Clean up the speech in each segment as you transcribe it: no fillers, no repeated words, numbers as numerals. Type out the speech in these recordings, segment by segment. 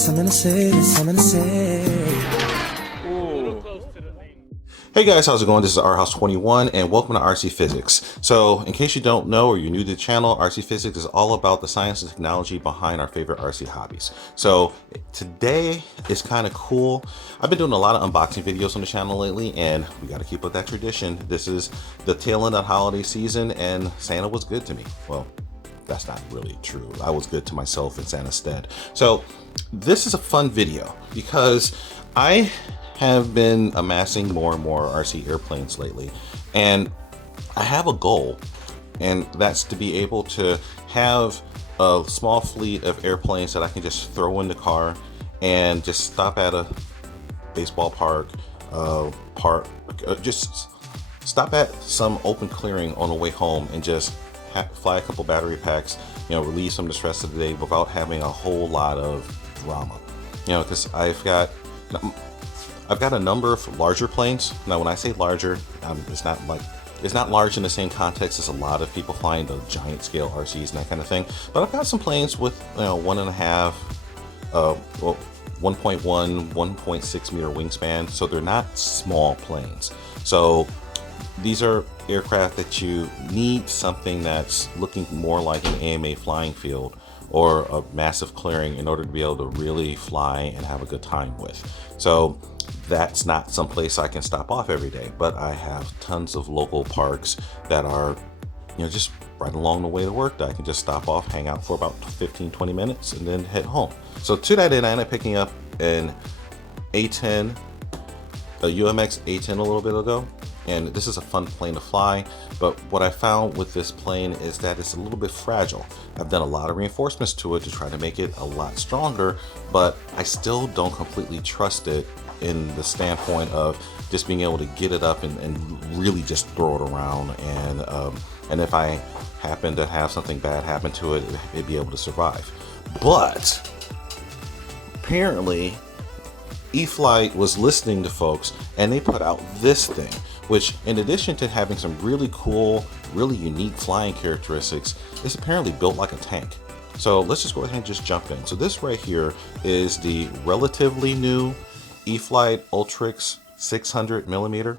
something to say, there's something to say. Hey guys, how's it going? This is RHouse21 and welcome to RC Physics. So in case you don't know or you're new to the channel, RC Physics is all about the science and technology behind our favorite RC hobbies. So today is kind of cool. I've been doing a lot of unboxing videos on the channel lately and we got to keep up that tradition. This is the tail end of holiday season and Santa was good to me. Well, that's not really true. I was good to myself in Santa's stead. So this is a fun video because I have been amassing more and more RC airplanes lately, and I have a goal, and that's to be able to have a small fleet of airplanes that I can just throw in the car and just stop at a baseball park, just stop at some open clearing on the way home and just fly a couple battery packs, relieve some of the stress of the day without having a whole lot of drama, because I've got a number of larger planes. Now, when I say larger, it's not large in the same context as a lot of people flying the giant scale RCs and that kind of thing. But I've got some planes with 1.5, 1.1, 1.6 meter wingspan. So they're not small planes. So these are aircraft that you need something that's looking more like an AMA flying field or a massive clearing in order to be able to really fly and have a good time with. So that's not some place I can stop off every day, but I have tons of local parks that are, just right along the way to work that I can just stop off, hang out for about 15-20 minutes and then head home. So to that end, I ended up picking up an A10, a UMX A10 a little bit ago. And this is a fun plane to fly, but what I found with this plane is that it's a little bit fragile. I've done a lot of reinforcements to it to try to make it a lot stronger, but I still don't completely trust it in the standpoint of just being able to get it up and really just throw it around, and if I happen to have something bad happen to it, it'd be able to survive. But apparently E-flite was listening to folks and they put out this thing, which in addition to having some really cool, really unique flying characteristics, is apparently built like a tank. So let's just go ahead and just jump in. So this right here is the relatively new E-flite Ultrix 600mm.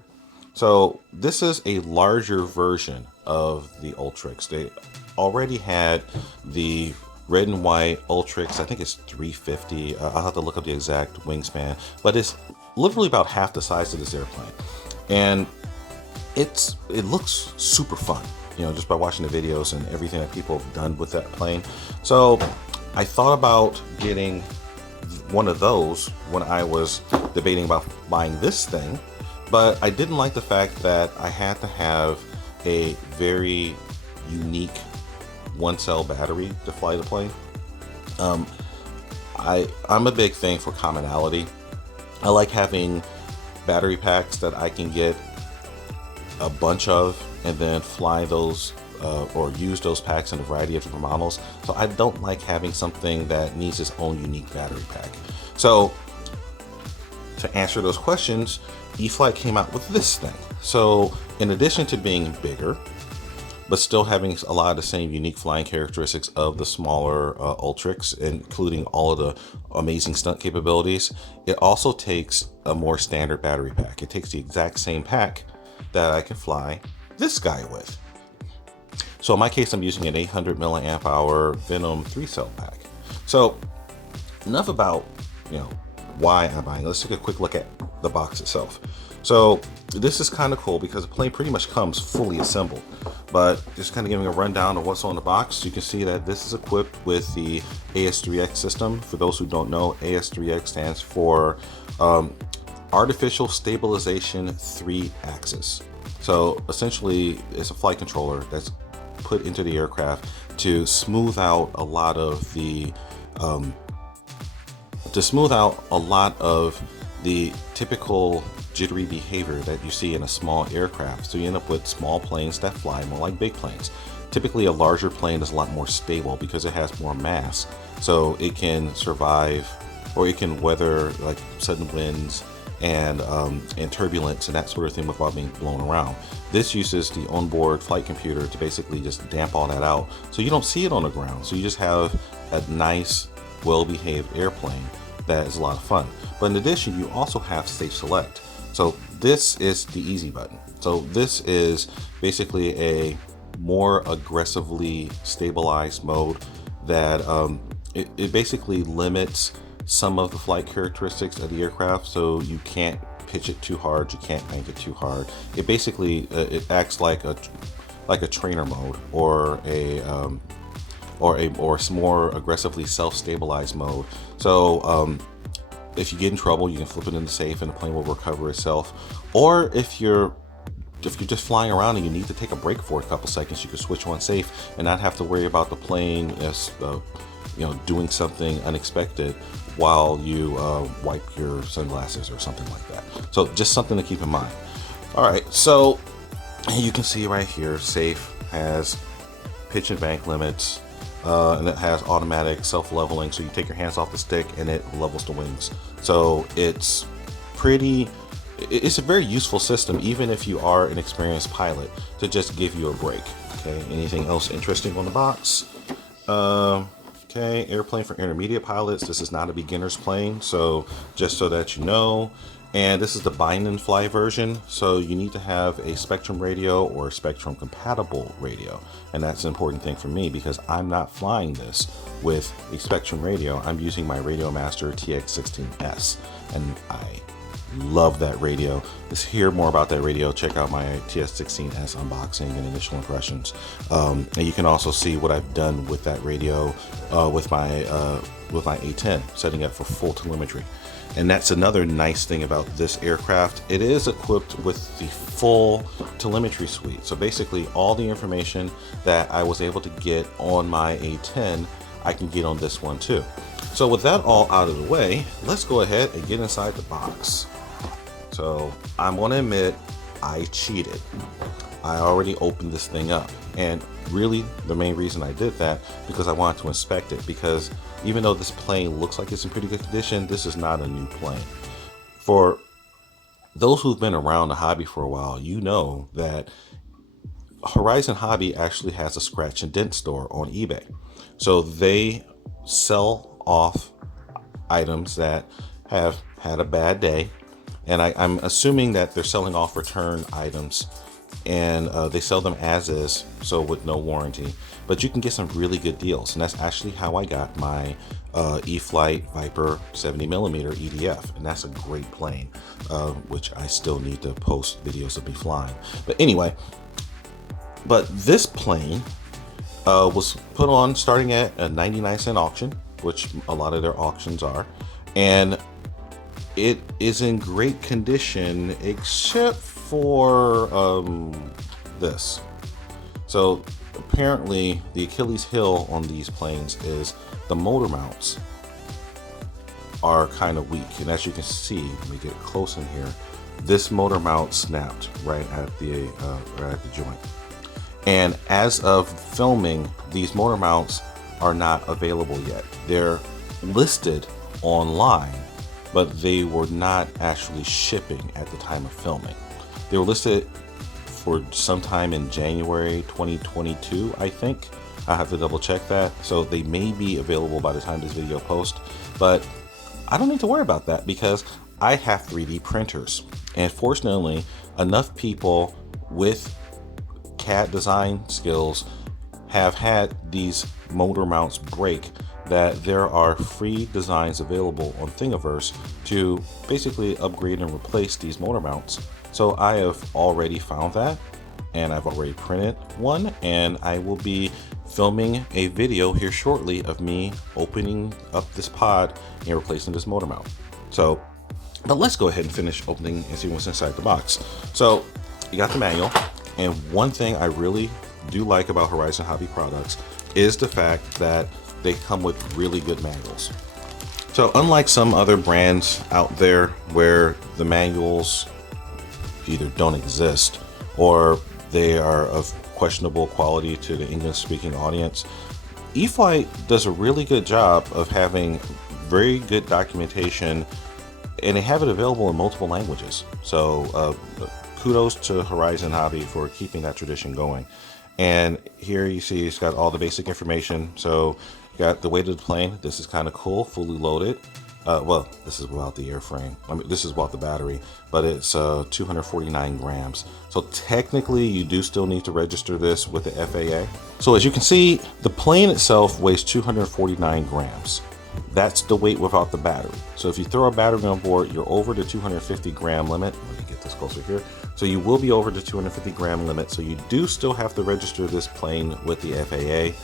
So this is a larger version of the Ultrix. They already had the red and white Ultrix, I think it's 350. I'll have to look up the exact wingspan, but it's literally about half the size of this airplane. And it looks super fun, just by watching the videos and everything that people have done with that plane. So I thought about getting one of those when I was debating about buying this thing, but I didn't like the fact that I had to have a very unique one cell battery to fly the plane. I'm a big thing for commonality. I like having battery packs that I can get a bunch of and then fly those or use those packs in a variety of different models. So I don't like having something that needs its own unique battery pack. So to answer those questions, E-flite came out with this thing. So in addition to being bigger, but still having a lot of the same unique flying characteristics of the smaller Ultrix, including all of the amazing stunt capabilities, it also takes a more standard battery pack. It takes the exact same pack that I can fly this guy with. So in my case, I'm using an 800 milliamp hour Venom 3-cell pack. So enough about why I'm buying. Let's take a quick look at the box itself. So this is kind of cool because the plane pretty much comes fully assembled, but just kind of giving a rundown of what's on the box. You can see that this is equipped with the AS3X system. For those who don't know, AS3X stands for Artificial Stabilization 3-axis. So essentially it's a flight controller that's put into the aircraft to smooth out a lot of the typical jittery behavior that you see in a small aircraft. So you end up with small planes that fly more like big planes. Typically a larger plane is a lot more stable because it has more mass, so it can survive or it can weather like sudden winds and turbulence and that sort of thing without being blown around. This uses the onboard flight computer to basically just damp all that out, so you don't see it on the ground. So you just have a nice, well-behaved airplane that is a lot of fun. But in addition, you also have Safe Select. So this is the easy button. So this is basically a more aggressively stabilized mode that it basically limits some of the flight characteristics of the aircraft, so you can't pitch it too hard, you can't bank it too hard. It basically it acts like a trainer mode, or some more aggressively self-stabilized mode. So if you get in trouble, you can flip it into safe and the plane will recover itself. Or if you're just flying around and you need to take a break for a couple seconds, you can switch on safe and not have to worry about the plane as doing something unexpected while you wipe your sunglasses or something like that. So just something to keep in mind. All right, so you can see right here, safe has pitch and bank limits, and it has automatic self-leveling, so you take your hands off the stick and it levels the wings. So it's a very useful system, even if you are an experienced pilot, to just give you a break. Okay, anything else interesting on the box? Okay, airplane for intermediate pilots. This is not a beginner's plane, so just so that you know. And this is the bind and fly version, so you need to have a Spectrum radio or a Spectrum compatible radio. And that's an important thing for me because I'm not flying this with a Spectrum radio. I'm using my Radio Master TX16S, and I love that radio. To hear more about that radio, check out my TX16S unboxing and initial impressions. And you can also see what I've done with that radio with my A10, setting up for full telemetry. And that's another nice thing about this aircraft. It is equipped with the full telemetry suite. So basically all the information that I was able to get on my A10, I can get on this one too. So with that all out of the way, let's go ahead and get inside the box. So I'm gonna admit, I cheated. I already opened this thing up, and really the main reason I did that because I wanted to inspect it, because even though this plane looks like it's in pretty good condition, this is not a new plane. For those who've been around the hobby for a while, you know that Horizon Hobby actually has a scratch and dent store on eBay. So they sell off items that have had a bad day, and I'm assuming that they're selling off return items, and they sell them as is, so with no warranty. But you can get some really good deals, and that's actually how I got my E-flite Viper 70mm EDF, and that's a great plane, which I still need to post videos of me flying. But anyway, this plane was put on starting at a 99-cent auction, which a lot of their auctions are, and it is in great condition except for this. So apparently the Achilles heel on these planes is the motor mounts are kind of weak, and as you can see, let me get close in here, this motor mount snapped right at the joint. And as of filming, these motor mounts are not available yet. They're listed online, but they were not actually shipping at the time of filming. They were listed for sometime in January 2022, I think. I have to double check that. So they may be available by the time this video posts, but I don't need to worry about that because I have 3D printers. And fortunately, enough people with CAD design skills have had these motor mounts break that there are free designs available on Thingiverse to basically upgrade and replace these motor mounts. So I have already found that, and I've already printed one, and I will be filming a video here shortly of me opening up this pod and replacing this motor mount. So, but let's go ahead and finish opening and see what's inside the box. So you got the manual, and one thing I really do like about Horizon Hobby products is the fact that they come with really good manuals. So unlike some other brands out there where the manuals either don't exist or they are of questionable quality to the English speaking audience, E-flite does a really good job of having very good documentation, and they have it available in multiple languages. So kudos to Horizon Hobby for keeping that tradition going. And here you see it's got all the basic information. So you got the weight of the plane. This is kind of cool, fully loaded. Well, this is without the airframe. I mean, this is without the battery, but it's 249 grams. So technically, you do still need to register this with the FAA. So as you can see, the plane itself weighs 249 grams. That's the weight without the battery. So if you throw a battery on board, you're over the 250 gram limit. Let me get this closer here. So you will be over the 250 gram limit. So you do still have to register this plane with the FAA.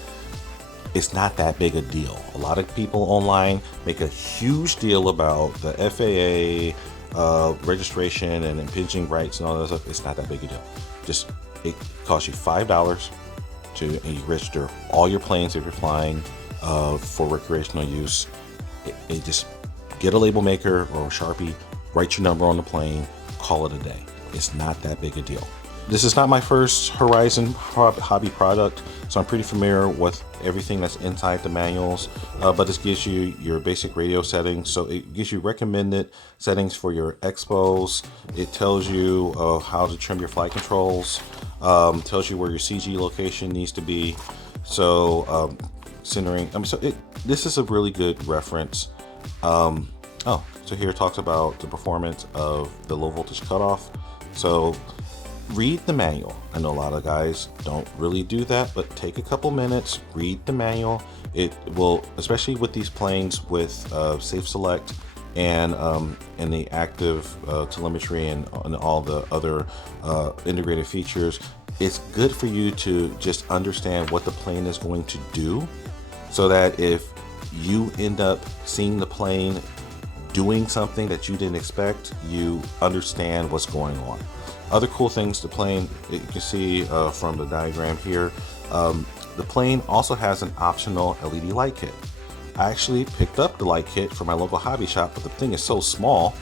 It's not that big a deal. A lot of people online make a huge deal about the FAA registration and impinging rights and all that stuff. It's not that big a deal. Just, it costs you $5 and you register all your planes if you're flying for recreational use. It just get a label maker or a Sharpie, write your number on the plane, call it a day. It's not that big a deal. This is not my first Horizon hobby product, so I'm pretty familiar with everything that's inside the manuals, but this gives you your basic radio settings. So it gives you recommended settings for your expos. It tells you how to trim your flight controls, tells you where your CG location needs to be. So centering, this is a really good reference. So here it talks about the performance of the low voltage cutoff. So read the manual. I know a lot of guys don't really do that, but take a couple minutes, read the manual. It will, especially with these planes with Safe Select and the active telemetry and all the other integrated features, it's good for you to just understand what the plane is going to do, so that if you end up seeing the plane doing something that you didn't expect, you understand what's going on. Other cool things to plane, you can see from the diagram here, the plane also has an optional LED light kit. I actually picked up the light kit from my local hobby shop, but the thing is so small,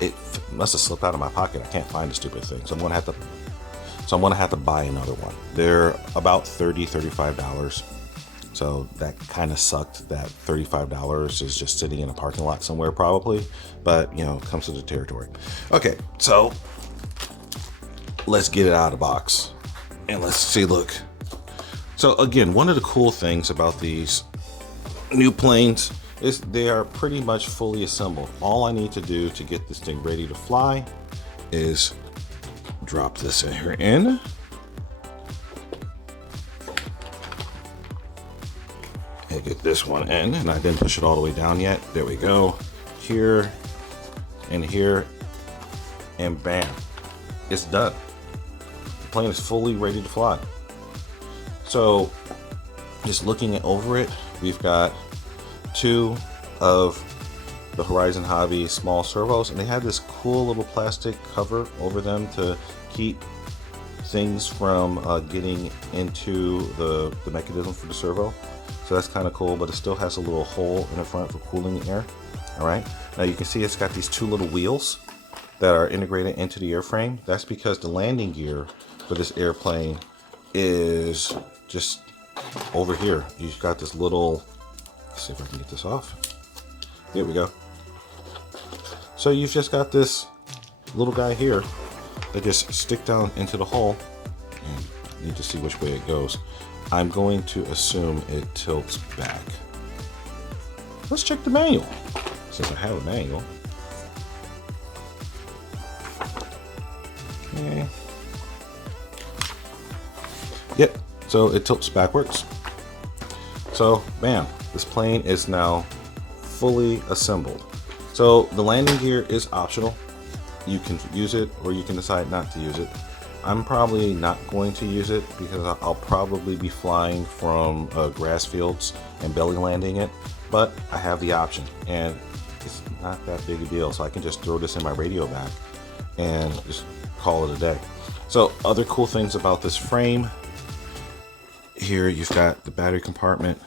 it must have slipped out of my pocket. I can't find the stupid thing, so I'm gonna have to buy another one. They're about $35. So that kind of sucked that $35 is just sitting in a parking lot somewhere probably, but you know, it comes to the territory. Okay, so let's get it out of the box and let's see, look. So again, one of the cool things about these new planes is they are pretty much fully assembled. All I need to do to get this thing ready to fly is drop this in here and get this one in, and I didn't push it all the way down yet. There we go. Here and here, and bam, it's done. The plane is fully ready to fly. So just looking over it, we've got two of the Horizon Hobby small servos, and they have this cool little plastic cover over them to keep things from getting into the mechanism for the servo. So that's kind of cool, but it still has a little hole in the front for cooling the air. All right, now you can see it's got these two little wheels that are integrated into the airframe. That's because the landing gear for this airplane is just over here. You've got this little, let's see if I can get this off. There we go. So you've just got this little guy here that just stick down into the hole, and you need to see which way it goes. I'm going to assume it tilts back. Let's check the manual, since I have a manual. Okay. Yep, so it tilts backwards. So, bam, this plane is now fully assembled. So the landing gear is optional. You can use it or you can decide not to use it. I'm probably not going to use it because I'll probably be flying from grass fields and belly landing it, but I have the option and it's not that big a deal. So I can just throw this in my radio bag and just call it a day. So other cool things about this frame, here you've got the battery compartment.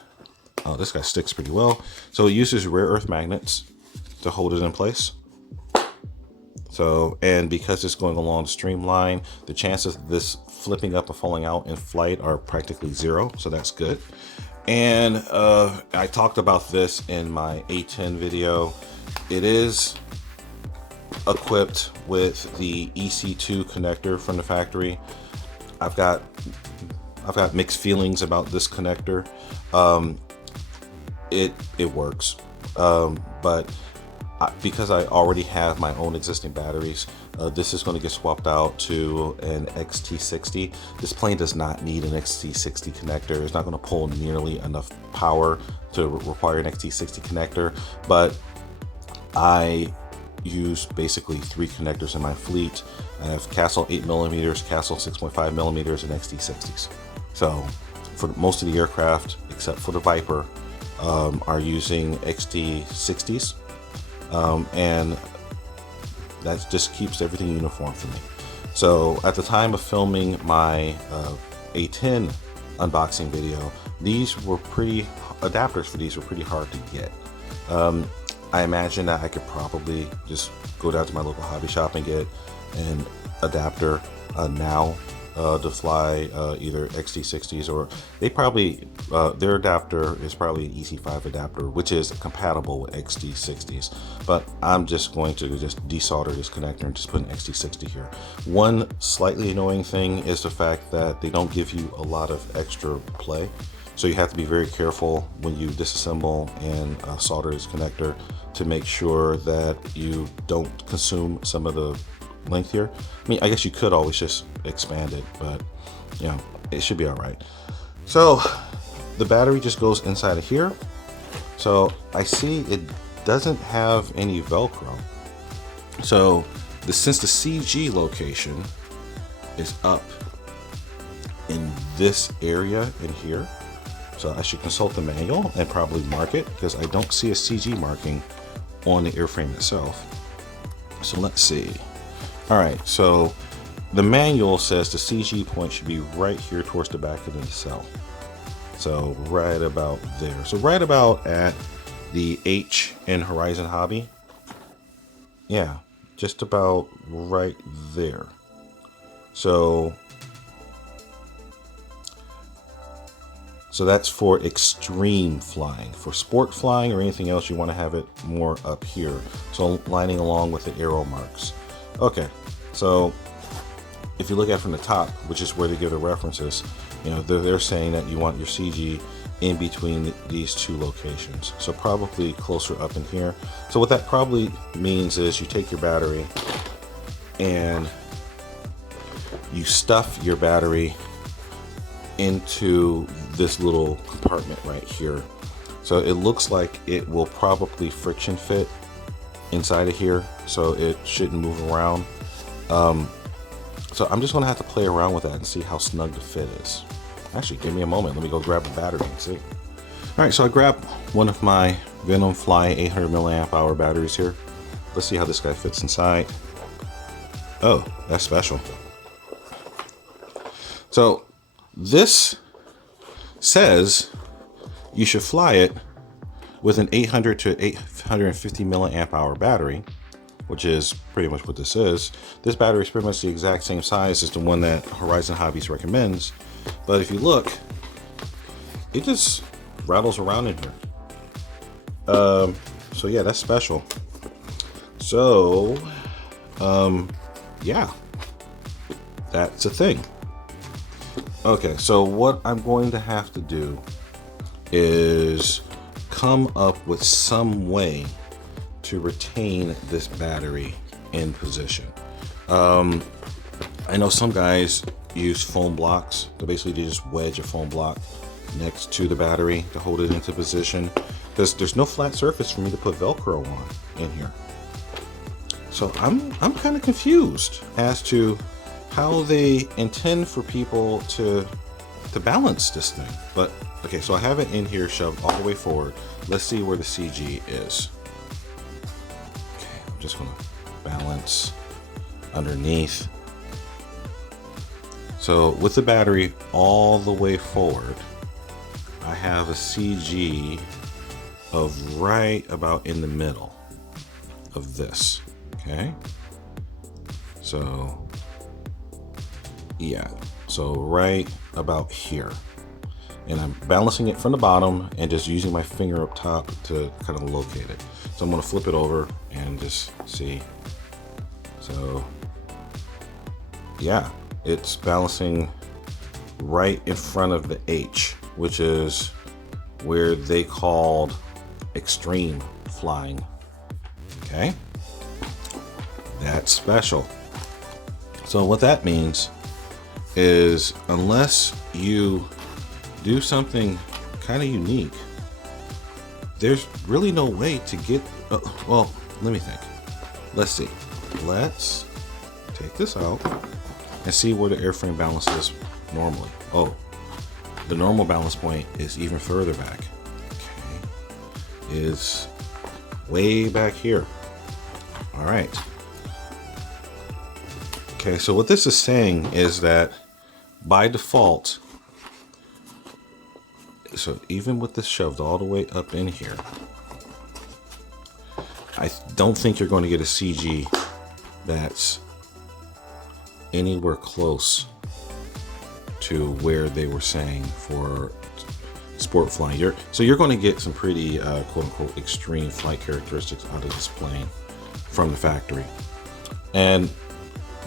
Oh, this guy sticks pretty well. So it uses rare earth magnets to hold it in place. So, and because it's going along the streamline, the chances of this flipping up and falling out in flight are practically zero. So that's good. And I talked about this in my A10 video. It is equipped with the EC2 connector from the factory. I've got mixed feelings about this connector. It works. But because I already have my own existing batteries, this is going to get swapped out to an XT60. This plane does not need an XT60 connector. It's not going to pull nearly enough power to require an XT60 connector, but I use basically 3 connectors in my fleet. I have Castle 8mm, Castle 6.5mm, and XT60s. So for most of the aircraft, except for the Viper, are using XT60s. And that just keeps everything uniform for me. So at the time of filming my A10 unboxing video, adapters for these were pretty hard to get. I imagine that I could probably just go down to my local hobby shop and get an adapter now to fly either XT60s, or they probably their adapter is probably an EC5 adapter, which is compatible with XT60s. But I'm just going to just desolder this connector and just put an XT60 here. One slightly annoying thing is the fact that they don't give you a lot of extra play, so you have to be very careful when you disassemble and solder this connector to make sure that you don't consume some of the length here. I mean, I guess you could always just expand it, but you know, it should be all right. So the battery just goes inside of here. So I see it doesn't have any Velcro. So since the CG location is up in this area in here, so I should consult the manual and probably mark it, because I don't see a CG marking on the airframe itself. So let's see. All right, so the manual says the CG point should be right here towards the back of the nacelle. So right about there. So right about at the H in Horizon Hobby. Yeah, just about right there. So that's for extreme flying. For sport flying or anything else, you want to have it more up here. So lining along with the arrow marks. Okay, so if you look at it from the top, which is where they give the references, you know, they're saying that you want your CG in between these 2 locations. So probably closer up in here. So what that probably means is you take your battery and you stuff your battery into this little compartment right here. So it looks like it will probably friction fit inside of here, so it shouldn't move around. So I'm just gonna have to play around with that and see how snug the fit is. Actually, give me a moment. Let me go grab a battery and see. All right, so I grabbed one of my Venom Fly 800 milliamp hour batteries here. Let's see how this guy fits inside. Oh, that's special. So this says you should fly it with an 800 to 850 milliamp hour battery, which is pretty much what this is. This battery is pretty much the exact same size as the one that Horizon Hobbies recommends. But if you look, it just rattles around in here. So yeah, that's special. So, yeah, that's a thing. Okay, so what I'm going to have to do is come up with some way to retain this battery in position. I know some guys use foam blocks. So basically they just wedge a foam block next to the battery to hold it into position, because there's no flat surface for me to put Velcro on in here. So I'm kind of confused as to how they intend for people to balance this thing. But okay, so I have it in here shoved all the way forward. Let's see where the CG is. Okay, I'm just gonna balance underneath. So with the battery all the way forward, I have a CG of right about in the middle of this. Okay, so yeah, so right about here, and I'm balancing it from the bottom and just using my finger up top to kind of locate it. So I'm going to flip it over and just see. So yeah, it's balancing right in front of the H, which is where they called extreme flying. Okay, that's special. So what that means is, unless you do something kind of unique, there's really no way to get, well, let me think. Let's see. Let's take this out and see where the airframe balances normally. Oh, the normal balance point is even further back. Okay, is way back here. All right. Okay, so what this is saying is that by default, so even with this shoved all the way up in here, I don't think you're going to get a CG that's anywhere close to where they were saying for sport flying. So you're going to get some pretty quote unquote extreme flight characteristics out of this plane from the factory. And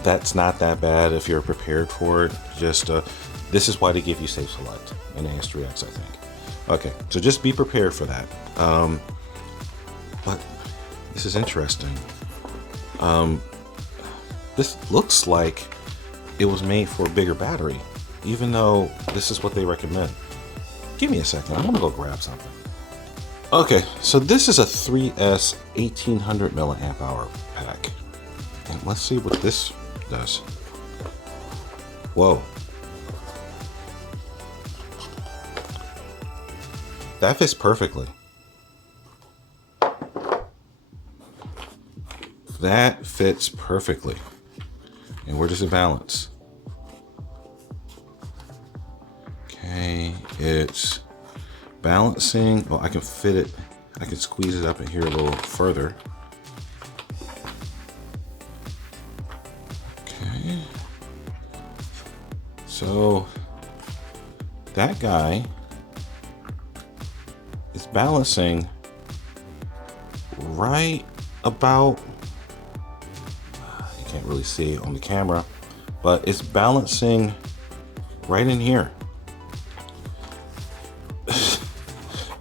that's not that bad if you're prepared for it. Just this is why they give you Safe Select in AS3X, I think. Okay, so just be prepared for that. But this is interesting. This looks like it was made for a bigger battery, even though this is what they recommend. Give me a second, I'm gonna go grab something. Okay, so this is a 3S 1800 milliamp hour pack. And let's see what this does. Whoa. That fits perfectly. That fits perfectly. And where does it balance? Okay, it's balancing. Well, I can fit it. I can squeeze it up in here a little further. Okay. So that guy is balancing right about, you can't really see it on the camera, but it's balancing right in here.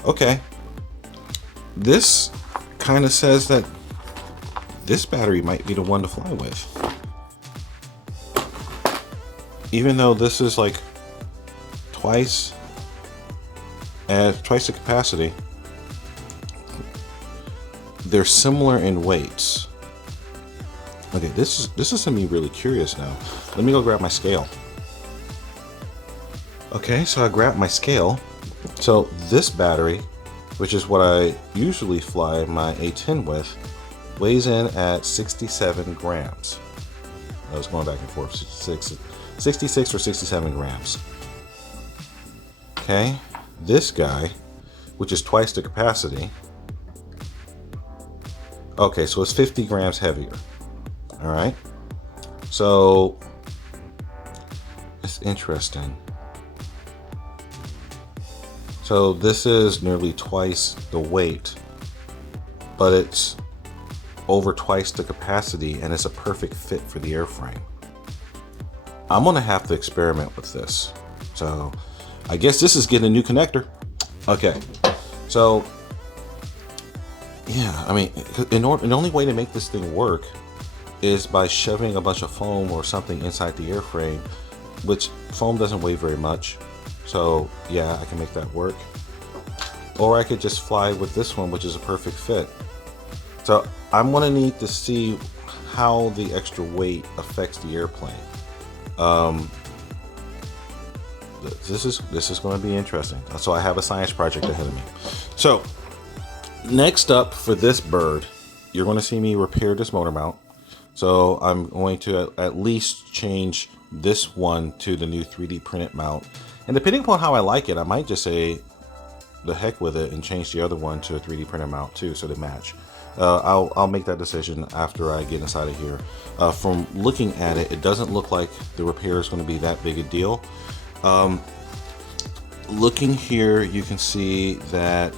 Okay, this kind of says that this battery might be the one to fly with, even though this is like twice the capacity. They're similar in weights. Okay, this is gonna be really curious now. Let me go grab my scale. Okay, so I grabbed my scale. So this battery, which is what I usually fly my A10 with, weighs in at 67 grams. I was going back and forth, 66 or 67 grams. Okay, this guy, which is twice the capacity, okay, so it's 50 grams heavier. All right, so it's interesting. So this is nearly twice the weight, but it's over twice the capacity, and it's a perfect fit for the airframe. I'm gonna have to experiment with this. So I guess this is getting a new connector. Okay, so yeah, I mean, the only way to make this thing work is by shoving a bunch of foam or something inside the airframe, which foam doesn't weigh very much. So yeah, I can make that work. Or I could just fly with this one, which is a perfect fit. So I'm gonna need to see how the extra weight affects the airplane. This is going to be interesting. So I have a science project ahead of me. So next up for this bird, you're going to see me repair this motor mount. So I'm going to at least change this one to the new 3D printed mount. And depending upon how I like it, I might just say the heck with it and change the other one to a 3D printed mount too, so they match. I'll make that decision after I get inside of here. From looking at it, it doesn't look like the repair is going to be that big a deal. Looking here, you can see that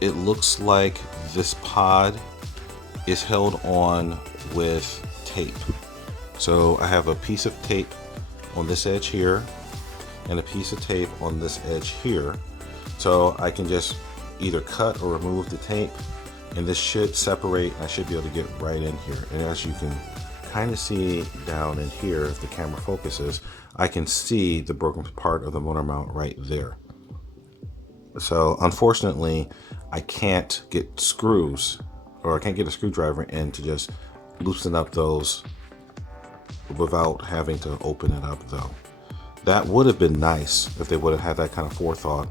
it looks like this pod is held on with tape. So I have a piece of tape on this edge here and a piece of tape on this edge here. So I can just either cut or remove the tape, and this should separate. I should be able to get right in here, and as you can kind of see down in here, if the camera focuses, I can see the broken part of the motor mount right there. So unfortunately, I can't get screws, or I can't get a screwdriver in to just loosen up those without having to open it up though. That would have been nice if they would have had that kind of forethought.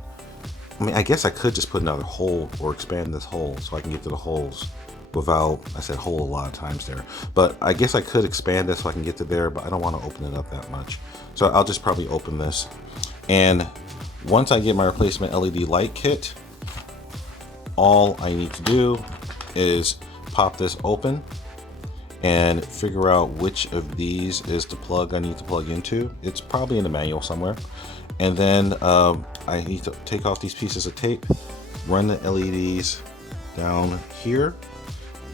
I mean, I guess I could just put another hole or expand this hole so I can get to the holes without, I said hole a lot of times there, but I guess I could expand this so I can get to there, but I don't want to open it up that much. So I'll just probably open this. And once I get my replacement LED light kit, all I need to do is pop this open and figure out which of these is the plug I need to plug into. It's probably in the manual somewhere. And then I need to take off these pieces of tape, run the LEDs down here,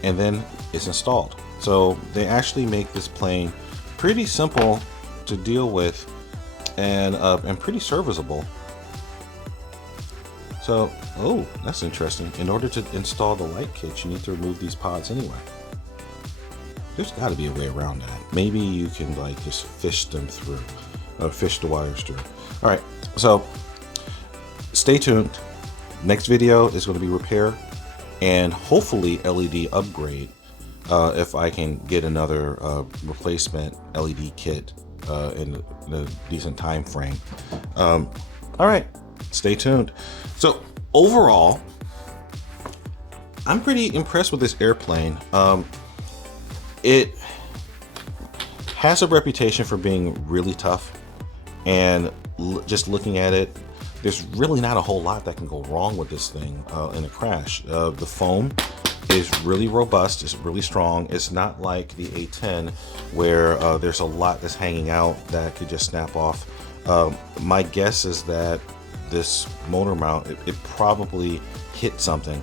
and then it's installed. So they actually make this plane pretty simple to deal with and pretty serviceable. So, oh, that's interesting. In order to install the light kit, you need to remove these pods anyway. There's got to be a way around that. Maybe you can like just fish them through, or fish the wires through. All right, so stay tuned. Next video is going to be repair and hopefully LED upgrade if I can get another replacement LED kit in a decent time frame. All right, stay tuned. So overall, I'm pretty impressed with this airplane. It has a reputation for being really tough, and just looking at it, there's really not a whole lot that can go wrong with this thing in a crash. The foam is really robust, it's really strong. It's not like the A10 where there's a lot that's hanging out that could just snap off. My guess is that this motor mount, it probably hit something,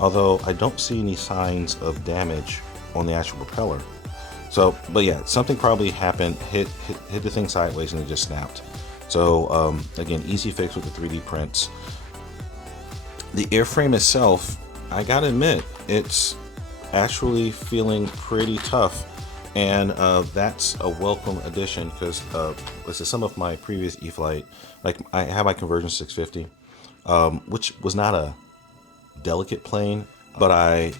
although I don't see any signs of damage on the actual propeller. So, but yeah, something probably happened, hit the thing sideways and it just snapped. So again, easy fix with the 3D prints. The airframe itself, I gotta admit, it's actually feeling pretty tough, and that's a welcome addition, because this is some of my previous E-flite. Like I have my conversion 650, which was not a delicate plane, but I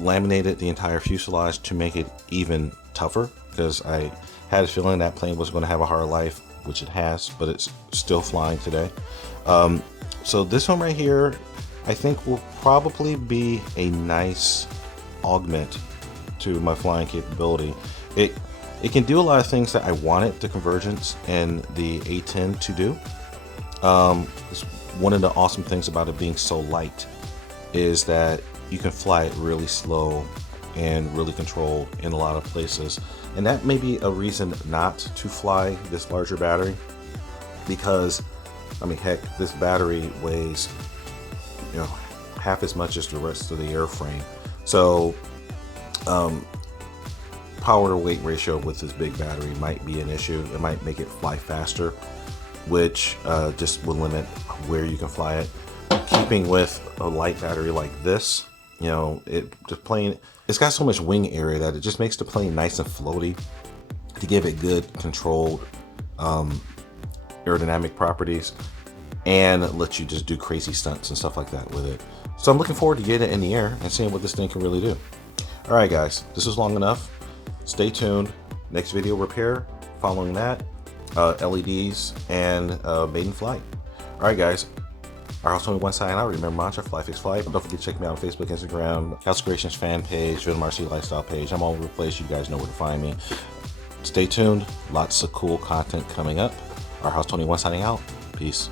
laminated the entire fuselage to make it even tougher, because I had a feeling that plane was going to have a hard life, which it has, but it's still flying today. So this one right here, I think will probably be a nice augment to my flying capability. It can do a lot of things that I wanted the Convergence and the A10 to do. One of the awesome things about it being so light is that you can fly it really slow and really controlled in a lot of places. And that may be a reason not to fly this larger battery, because I mean, heck, this battery weighs, you know, half as much as the rest of the airframe. So power to weight ratio with this big battery might be an issue. It might make it fly faster, which just will limit where you can fly it. Keeping with a light battery like this, you know, the plane, it's got so much wing area that it just makes the plane nice and floaty to give it good controlled aerodynamic properties, and let you just do crazy stunts and stuff like that with it. So I'm looking forward to getting it in the air and seeing what this thing can really do. All right, guys, this is long enough. Stay tuned. Next video, repair. Following that, LEDs and maiden flight. All right, guys. Our House 21 sign out. Remember mantra, fly, fix, fly. Don't forget to check me out on Facebook, Instagram, House Creations fan page, Rhythm RC Lifestyle page. I'm all over the place. You guys know where to find me. Stay tuned. Lots of cool content coming up. Our House 21 signing out. Peace.